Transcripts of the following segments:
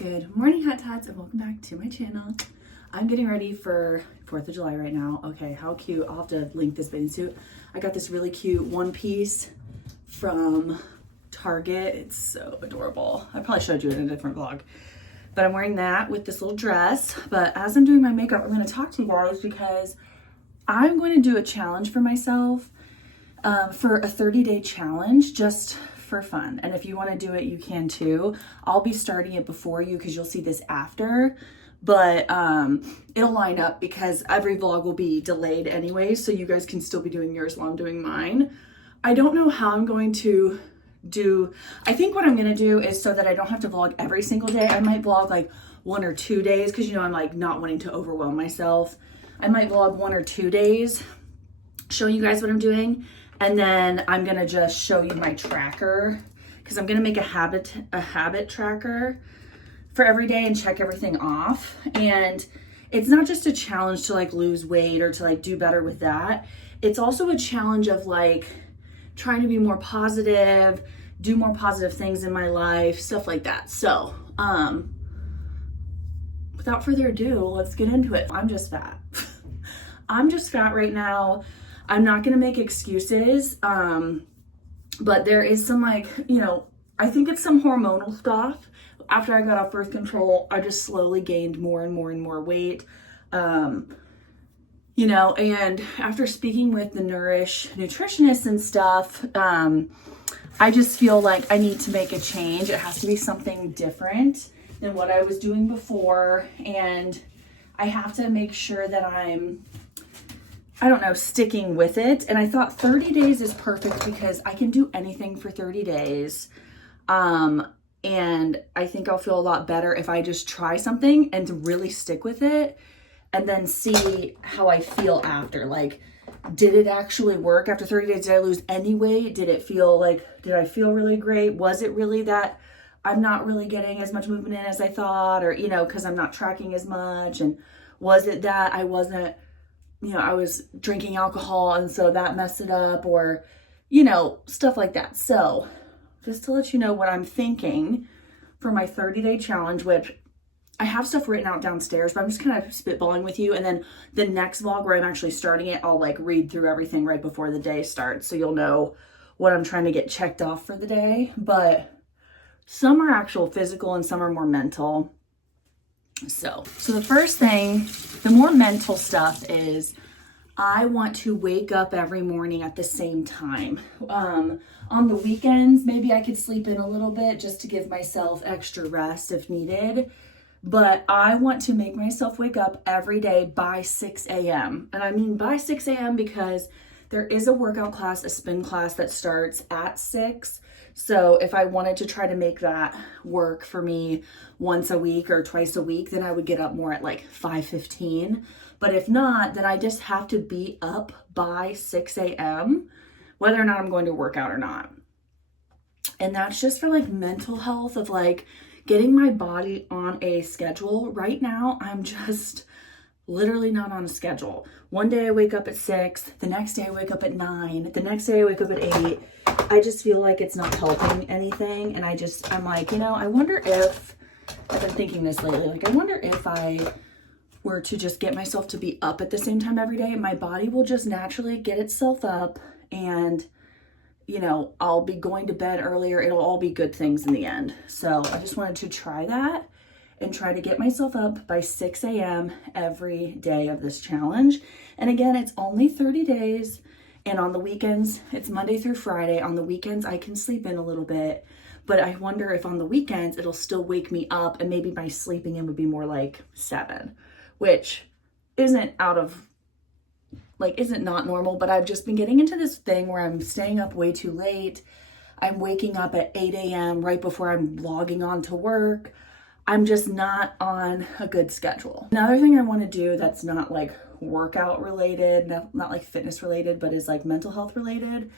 Good morning, Hot Tots, and welcome back to my channel. I'm getting ready for 4th of July right now. Okay, how cute. I'll have to link this bathing suit. I got this really cute one piece from Target. It's so adorable. I probably showed you it in a different vlog. But I'm wearing that with this little dress. But as I'm doing my makeup, I'm going to talk to you guys because I'm going to do a challenge for myself for a 30-day challenge just for fun. And if you want to do it, you can too. I'll be starting it before you because you'll see this after. But it'll line up because every vlog will be delayed anyway, so you guys can still be doing yours while I'm doing mine. I don't know how I'm going to do. I think what I'm going to do is so that I don't have to vlog every single day. I might vlog like 1 or 2 days because, you know, I'm like not wanting to overwhelm myself. I might vlog 1 or 2 days showing you guys what I'm doing. And then I'm going to just show you my tracker because I'm going to make a habit tracker for every day and check everything off. And it's not just a challenge to like lose weight or to like do better with that. It's also a challenge of like trying to be more positive, do more positive things in my life, stuff like that. So, without further ado, let's get into it. I'm just fat. I'm just fat right now. I'm not going to make excuses. But there is some like, you know, I think it's some hormonal stuff. After I got off birth control, I just slowly gained more and more and more weight. You know, and after speaking with the Nourish nutritionists and stuff, I just feel like I need to make a change. It has to be something different than what I was doing before. And I have to make sure that I'm, I don't know, sticking with it. And I thought 30 days is perfect because I can do anything for 30 days. And I think I'll feel a lot better if I just try something and really stick with it and then see how I feel after. Like, did it actually work after 30 days? Did I lose any weight? Did it feel like, did I feel really great? Was it really that I'm not really getting as much movement in as I thought, or, you know, because I'm not tracking as much? And was it that I wasn't, you know, I was drinking alcohol and so that messed it up, or, you know, stuff like that. So just to let you know what I'm thinking for my 30-day challenge, which I have stuff written out downstairs, but I'm just kind of spitballing with you. And then the next vlog where I'm actually starting it, I'll like read through everything right before the day starts. So you'll know what I'm trying to get checked off for the day. But some are actual physical and some are more mental. So the first thing, the more mental stuff is I want to wake up every morning at the same time. On the weekends, maybe I could sleep in a little bit just to give myself extra rest if needed. But I want to make myself wake up every day by 6 a.m. And I mean by 6 a.m. because there is a workout class, a spin class that starts at 6. So if I wanted to try to make that work for me once a week or twice a week, then I would get up more at like 5:15. But if not, then I just have to be up by 6 a.m. whether or not I'm going to work out or not. And that's just for like mental health of like getting my body on a schedule. Right now, I'm just literally not on a schedule. One day I wake up at 6, the next day I wake up at 9, the next day I wake up at 8. I just feel like it's not helping anything. And I'm like, you know, I wonder if, I've been thinking this lately, like I wonder if I were to just get myself to be up at the same time every day, my body will just naturally get itself up and, you know, I'll be going to bed earlier. It'll all be good things in the end. So I just wanted to try that and try to get myself up by 6 a.m. every day of this challenge. And again, it's only 30 days. And on the weekends, it's Monday through Friday. On the weekends, I can sleep in a little bit. But I wonder if on the weekends, it'll still wake me up and maybe my sleeping in would be more like 7, which isn't not normal, but I've just been getting into this thing where I'm staying up way too late. I'm waking up at 8 a.m. right before I'm logging on to work. I'm just not on a good schedule. Another thing I want to do that's not like workout related, not like fitness related, but is like mental health related,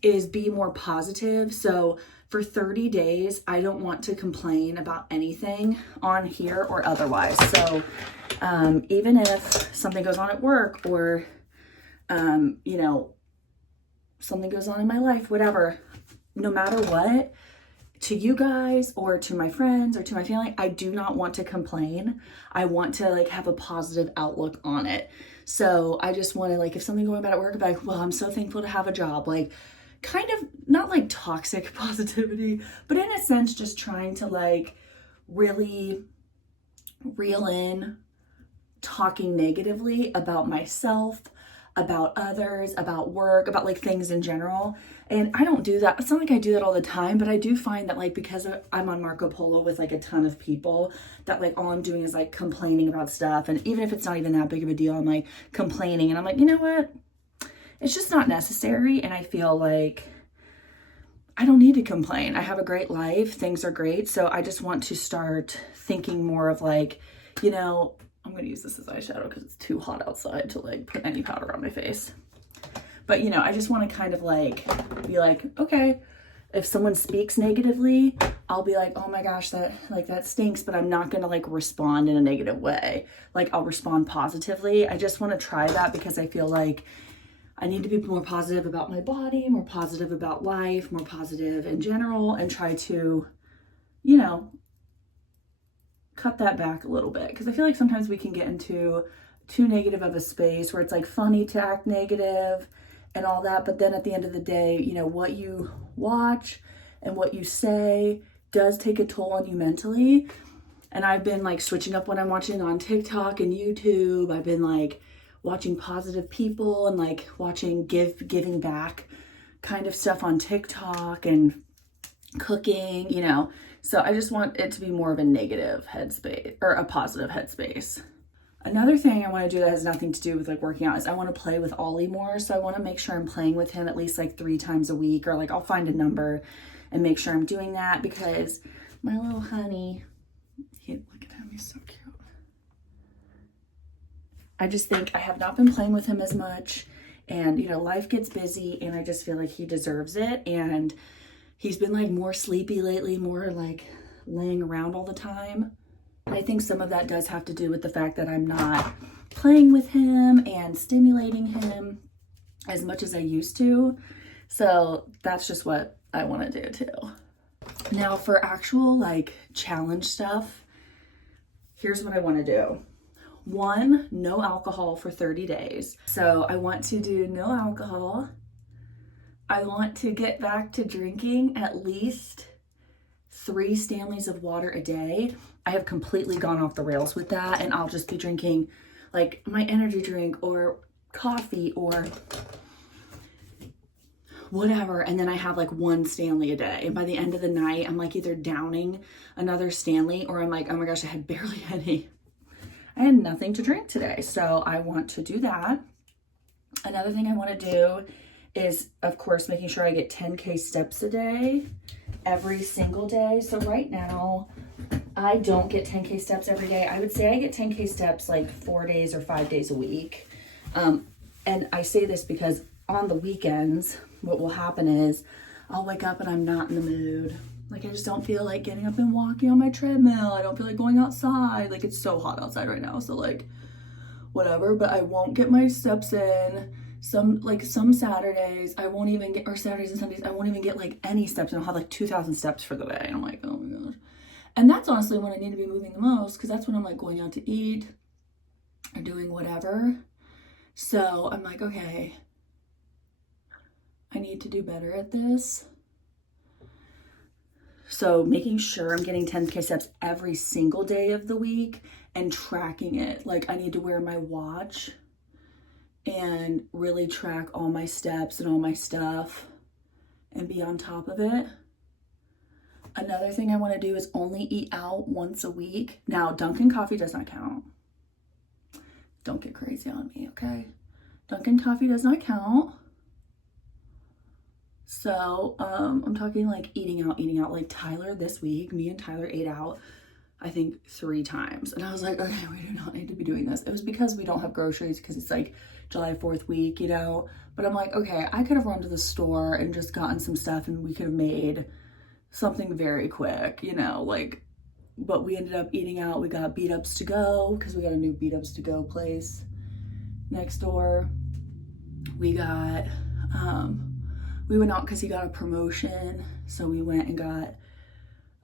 is be more positive. So for 30 days, I don't want to complain about anything on here or otherwise. So even if something goes on at work or, you know, something goes on in my life, whatever, no matter what, to you guys or to my friends or to my family, I do not want to complain. I want to like have a positive outlook on it. So I just want to like, if something going bad at work, I'd be like, well, I'm so thankful to have a job. Like kind of not like toxic positivity, but in a sense, just trying to like really reel in talking negatively about myself, about others, about work, about like things in general. And I don't do that. It's not like I do that all the time, but I do find that like, because I'm on Marco Polo with like a ton of people, that like all I'm doing is like complaining about stuff. And even if it's not even that big of a deal, I'm like complaining and I'm like, you know what? It's just not necessary. And I feel like I don't need to complain. I have a great life. Things are great. So I just want to start thinking more of like, you know, I'm going to use this as eyeshadow because it's too hot outside to like put any powder on my face. But, you know, I just want to kind of like be like, okay, if someone speaks negatively, I'll be like, oh my gosh, that stinks, but I'm not going to like respond in a negative way. Like I'll respond positively. I just want to try that because I feel like I need to be more positive about my body, more positive about life, more positive in general, and try to, you know, cut that back a little bit. Because I feel like sometimes we can get into too negative of a space where it's like funny to act negative and all that. But then at the end of the day, you know, what you watch and what you say does take a toll on you mentally. And I've been like switching up what I'm watching on TikTok and YouTube. I've been like watching positive people and like watching giving back kind of stuff on TikTok and cooking, you know. So I just want it to be more of a negative headspace or a positive headspace. Another thing I want to do that has nothing to do with like working out is I want to play with Ollie more. So I want to make sure I'm playing with him at least like 3 times a week, or like I'll find a number and make sure I'm doing that because my little honey, look at him, he's so cute. I just think I have not been playing with him as much, and you know, life gets busy and I just feel like he deserves it. And he's been like more sleepy lately, more like laying around all the time. And I think some of that does have to do with the fact that I'm not playing with him and stimulating him as much as I used to. So that's just what I want to do too. Now for actual like challenge stuff, here's what I want to do. 1, no alcohol for 30 days. So I want to do no alcohol. I want to get back to drinking at least 3 Stanleys of water a day. I have completely gone off the rails with that, and I'll just be drinking like my energy drink or coffee or whatever, and then I have like 1 Stanley a day. And by the end of the night, I'm like either downing another Stanley or I'm like, oh my gosh, I had barely any. I had nothing to drink today. So I want to do that. Another thing I want to do is, of course, making sure I get 10K steps a day, every single day. So right now, I don't get 10K steps every day. I would say I get 10K steps like 4 days or 5 days a week. And I say this because on the weekends, what will happen is I'll wake up and I'm not in the mood. Like I just don't feel like getting up and walking on my treadmill. I don't feel like going outside. Like it's so hot outside right now. So like whatever, but I won't get my steps in. Some Saturdays I won't even get, or Saturdays and Sundays, I won't even get like any steps, and I'll have like 2,000 steps for the day. And I'm like, oh my gosh. And that's honestly when I need to be moving the most, because that's when I'm like going out to eat or doing whatever. So I'm like, okay, I need to do better at this. So making sure I'm getting 10K steps every single day of the week and tracking it. Like I need to wear my watch and really track all my steps and all my stuff and be on top of it. Another thing I want to do is only eat out once a week. Now, Dunkin' coffee does not count. Don't get crazy on me, okay? Dunkin' coffee does not count. So, I'm talking like eating out. Like Tyler this week, me and Tyler ate out, I think 3 times. And I was like, okay, we do not need to be doing this. It was because we don't have groceries because it's like July 4th week, you know? But I'm like, okay, I could have run to the store and just gotten some stuff and we could have made something very quick, you know, like, but we ended up eating out. We got Beat Ups to Go because we got a new Beat Ups to Go place next door. We went out because he got a promotion. So we went and got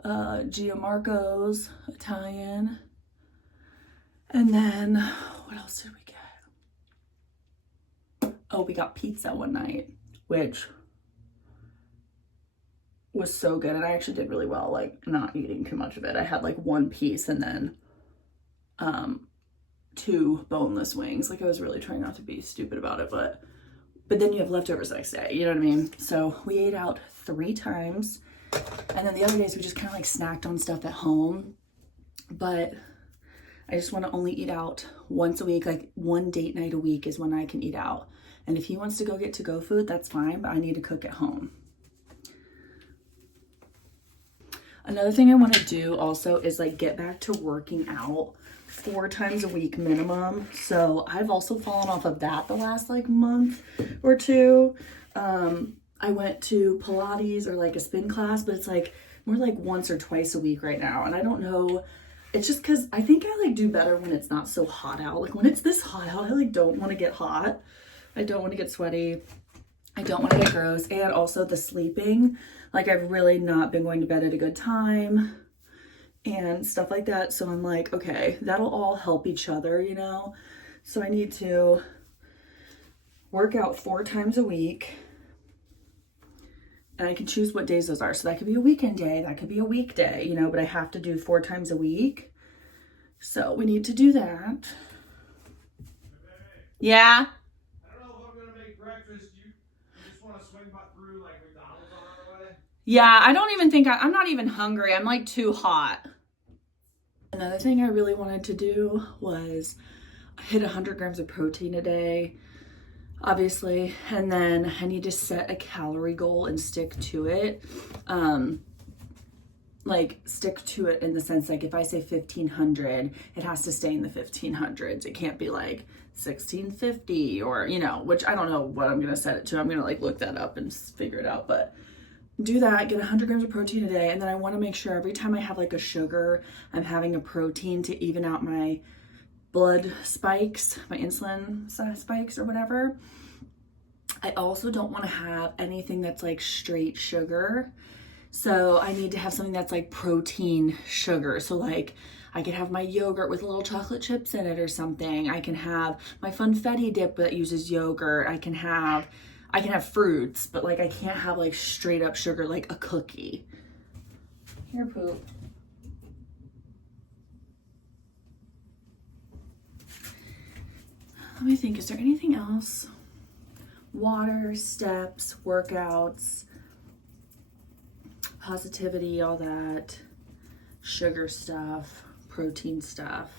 Gianmarco's Italian. And then what else did we get? Oh, we got pizza one night, which was so good. And I actually did really well, like not eating too much of it. I had like one piece and then 2 boneless wings. Like I was really trying not to be stupid about it, but then you have leftovers the next day, you know what I mean? So we ate out 3 times. And then the other days we just kind of like snacked on stuff at home. But I just want to only eat out once a week. Like 1 date night a week is when I can eat out. And if he wants to go get to-go food, that's fine, but I need to cook at home. Another thing I want to do also is like get back to working out 4 times a week minimum. So I've also fallen off of that the last like month or 2. I went to Pilates or like a spin class, but it's like more like once or twice a week right now. And I don't know, it's just because I think I like do better when it's not so hot out. Like when it's this hot out, I like don't want to get hot. I don't want to get sweaty. I don't want to get gross. And also the sleeping, like I've really not been going to bed at a good time and stuff like that. So I'm like, okay, that'll all help each other, you know? So I need to work out 4 times a week. And I can choose what days those are. So that could be a weekend day, that could be a weekday, you know, but I have to do 4 times a week. So we need to do that. Yeah. I don't know if I'm gonna make breakfast. You just want to swing through like McDonald's on our way? Yeah, I don't even think I'm not even hungry. I'm like too hot. Another thing I really wanted to do was hit 100 grams of protein a day, obviously, and then I need to set a calorie goal and stick to it. Like stick to it in the sense like if I say 1500, it has to stay in the 1500s. It can't be like 1650 or, you know, which I don't know what I'm gonna set it to. I'm gonna like look that up and figure it out, but do that, get 100 grams of protein a day. And then I want to make sure every time I have like a sugar, I'm having a protein to even out my blood spikes, my insulin spikes or whatever. I also don't want to have anything that's like straight sugar. So I need to have something that's like protein sugar. So like I could have my yogurt with little chocolate chips in it or something. I can have my funfetti dip that uses yogurt. I can have fruits, but like I can't have like straight up sugar like a cookie. Here, poop. Let me think, is there anything else? Water, steps, workouts, positivity, all that, sugar stuff, protein stuff.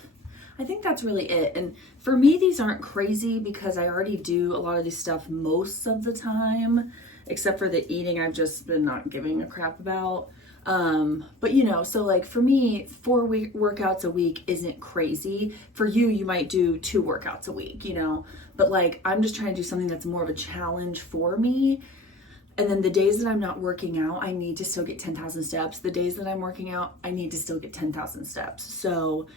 I think that's really it. And for me, these aren't crazy because I already do a lot of this stuff most of the time, except for the eating I've just been not giving a crap about. But you know, so like for me, 4 workouts a week isn't crazy. For you, you might do 2 workouts a week, you know, but like I'm just trying to do something that's more of a challenge for me. And then the days that I'm not working out, I need to still get 10,000 steps. The days that I'm working out, I need to still get 10,000 steps. So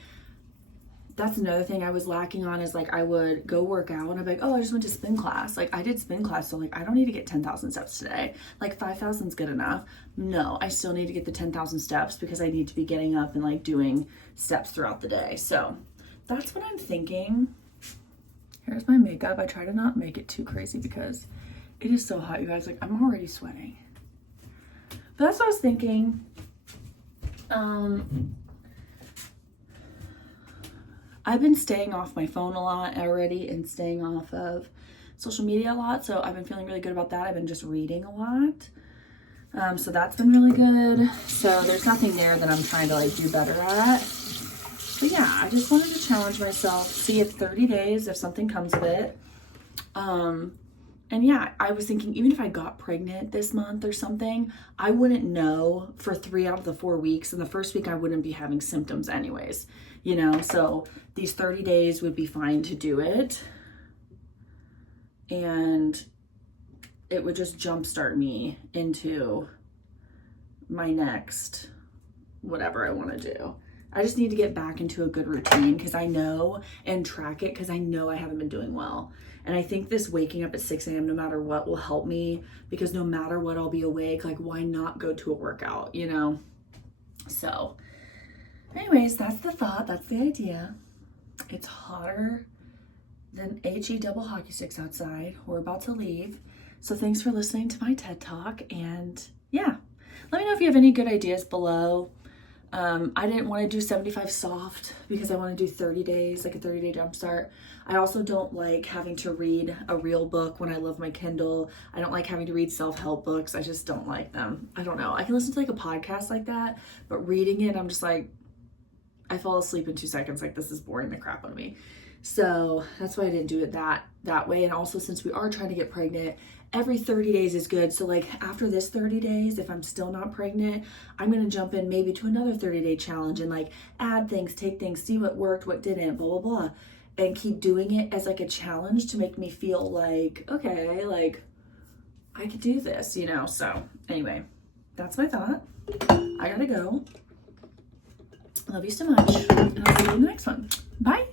that's another thing I was lacking on is like I would go work out and I'd be like, oh, I just went to spin class. Like I did spin class, so like I don't need to get 10,000 steps today. Like 5,000 is good enough. No, I still need to get the 10,000 steps because I need to be getting up and like doing steps throughout the day. So that's what I'm thinking. Here's my makeup. I try to not make it too crazy because it is so hot, you guys. Like I'm already sweating. But that's what I was thinking. I've been staying off my phone a lot already and staying off of social media a lot. So I've been feeling really good about that. I've been just reading a lot. So that's been really good. So there's nothing there that I'm trying to like do better at. But yeah, I just wanted to challenge myself, see if 30 days, if something comes of it. And yeah, I was thinking even if I got pregnant this month or something, I wouldn't know for 3 out of the 4 weeks. And the first week I wouldn't be having symptoms anyways, you know? So these 30 days would be fine to do it. And it would just jumpstart me into my next whatever I want to do. I just need to get back into a good routine because I know and track it because I know I haven't been doing well. And I think this waking up at 6 a.m. no matter what will help me because no matter what I'll be awake. Like why not go to a workout, you know? So anyways, that's the thought. That's the idea. It's hotter than HE double hockey sticks outside. We're about to leave. So thanks for listening to my TED Talk. And yeah, let me know if you have any good ideas below. I didn't want to do 75 soft because I want to do 30 days, like a 30-day jumpstart. I also don't like having to read a real book when I love my Kindle. I don't like having to read self-help books. I just don't like them. I don't know. I can listen to like a podcast like that, but reading it, I'm just like, I fall asleep in 2 seconds. Like, this is boring the crap out of me. So that's why I didn't do it that way. And also, since we are trying to get pregnant, every 30 days is good. So like after this 30 days, if I'm still not pregnant, I'm going to jump in maybe to another 30-day challenge and like add things, take things, see what worked, what didn't, blah, blah, blah. And keep doing it as like a challenge to make me feel like, okay, like I could do this, you know? So anyway, that's my thought. I gotta go. Love you so much. And I'll see you in the next one. Bye.